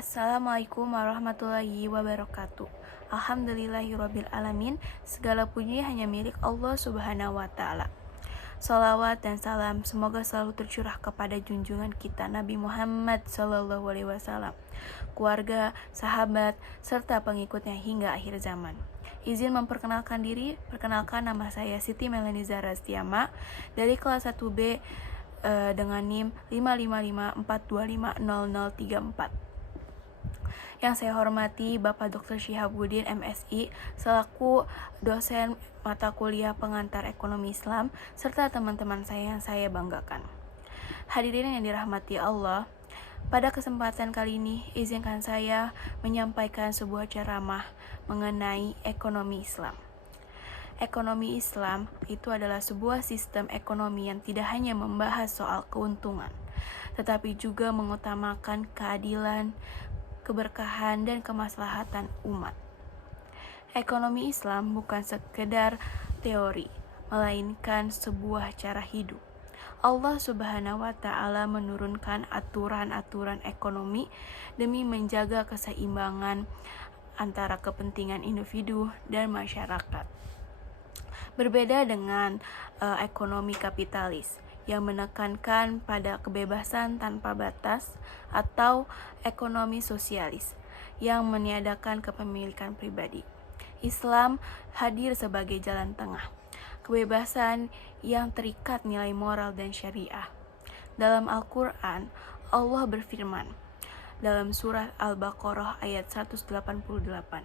Assalamualaikum warahmatullahi wabarakatuh. Alhamdulillahirabbil alamin. Segala puji hanya milik Allah Subhanahu wa taala. Salawat dan salam semoga selalu tercurah kepada junjungan kita Nabi Muhammad SAW, keluarga, sahabat, serta pengikutnya hingga akhir zaman. Izin memperkenalkan diri, perkenalkan nama saya Siti Melani Zahra Stiama dari kelas 1B dengan NIM 55542500034. Yang saya hormati Bapak Dr. Syihabuddin MSI selaku dosen mata kuliah pengantar ekonomi Islam serta teman-teman saya yang saya banggakan. Hadirin yang dirahmati Allah, pada kesempatan kali ini izinkan saya menyampaikan sebuah ceramah mengenai ekonomi Islam. Ekonomi Islam itu adalah sebuah sistem ekonomi yang tidak hanya membahas soal keuntungan, tetapi juga mengutamakan keadilan, keberkahan, dan kemaslahatan umat. Ekonomi Islam bukan sekedar teori, melainkan sebuah cara hidup. Allah Subhanahu wa taala menurunkan aturan-aturan ekonomi demi menjaga keseimbangan antara kepentingan individu dan masyarakat. Berbeda dengan ekonomi kapitalis yang menekankan pada kebebasan tanpa batas, atau ekonomi sosialis yang meniadakan kepemilikan pribadi. Islam hadir sebagai jalan tengah, kebebasan yang terikat nilai moral dan syariah. Dalam Al-Quran, Allah berfirman dalam surat Al-Baqarah ayat 188,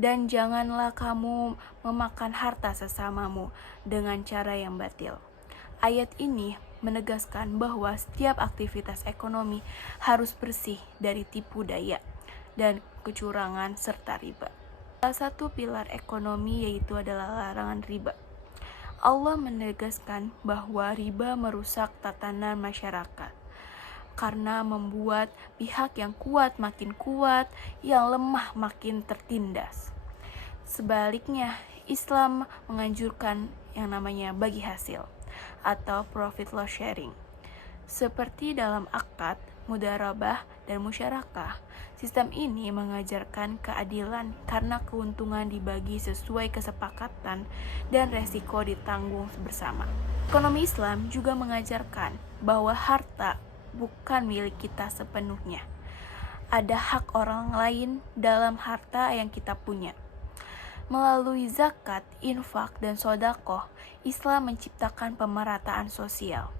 "Dan janganlah kamu memakan harta sesamamu dengan cara yang batil." Ayat ini menegaskan bahwa setiap aktivitas ekonomi harus bersih dari tipu daya dan kecurangan serta riba. Salah satu pilar ekonomi yaitu adalah larangan riba. Allah menegaskan bahwa riba merusak tatanan masyarakat karena membuat pihak yang kuat makin kuat, yang lemah makin tertindas. Sebaliknya, Islam menganjurkan yang namanya bagi hasil atau profit loss sharing. Seperti dalam akad, mudharabah, dan musyarakah, sistem ini mengajarkan keadilan karena keuntungan dibagi sesuai kesepakatan dan resiko ditanggung bersama. Ekonomi Islam juga mengajarkan bahwa harta bukan milik kita sepenuhnya. Ada hak orang lain dalam harta yang kita punya. Melalui zakat, infak, dan sedekah, Islam menciptakan pemerataan sosial.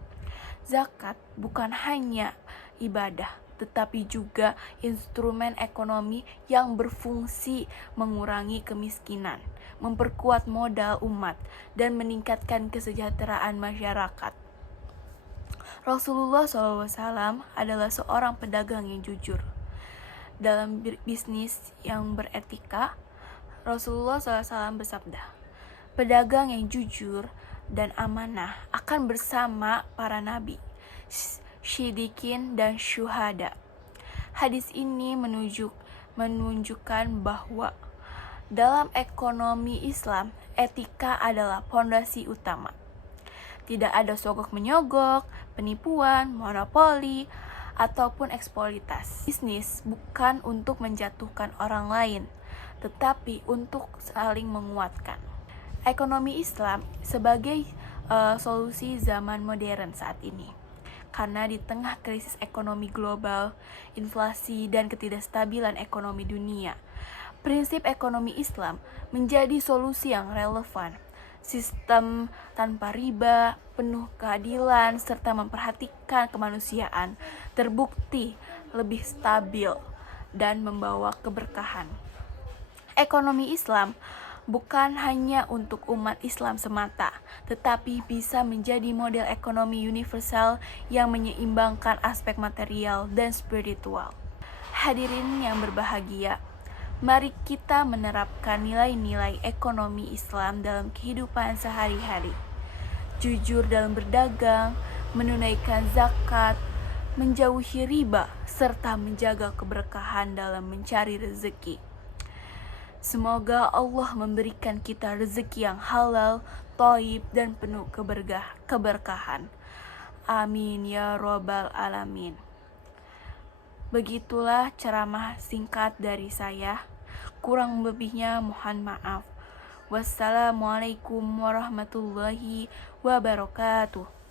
Zakat bukan hanya ibadah, tetapi juga instrumen ekonomi yang berfungsi mengurangi kemiskinan, memperkuat modal umat, dan meningkatkan kesejahteraan masyarakat. Rasulullah SAW adalah seorang pedagang yang jujur. Dalam bisnis yang beretika, Rasulullah SAW bersabda, "Pedagang yang jujur dan amanah akan bersama para nabi, syidikin, dan syuhada." Hadis ini menunjukkan bahwa dalam ekonomi Islam, etika adalah fondasi utama. Tidak ada sogok menyogok, penipuan, monopoli, ataupun eksploitasi. Bisnis bukan untuk menjatuhkan orang lain, tetapi untuk saling menguatkan. Ekonomi Islam sebagai solusi zaman modern saat ini. Karena di tengah krisis ekonomi global, inflasi, dan ketidakstabilan ekonomi dunia, prinsip ekonomi Islam menjadi solusi yang relevan. Sistem tanpa riba, penuh keadilan, serta memperhatikan kemanusiaan terbukti lebih stabil dan membawa keberkahan. Ekonomi Islam bukan hanya untuk umat Islam semata, tetapi bisa menjadi model ekonomi universal yang menyeimbangkan aspek material dan spiritual. Hadirin yang berbahagia, mari kita menerapkan nilai-nilai ekonomi Islam dalam kehidupan sehari-hari. Jujur dalam berdagang, menunaikan zakat, menjauhi riba, serta menjaga keberkahan dalam mencari rezeki. Semoga Allah memberikan kita rezeki yang halal, thayyib, dan penuh keberkahan. Amin ya robbal alamin. Begitulah ceramah singkat dari saya. Kurang lebihnya mohon maaf. Wassalamualaikum warahmatullahi wabarakatuh.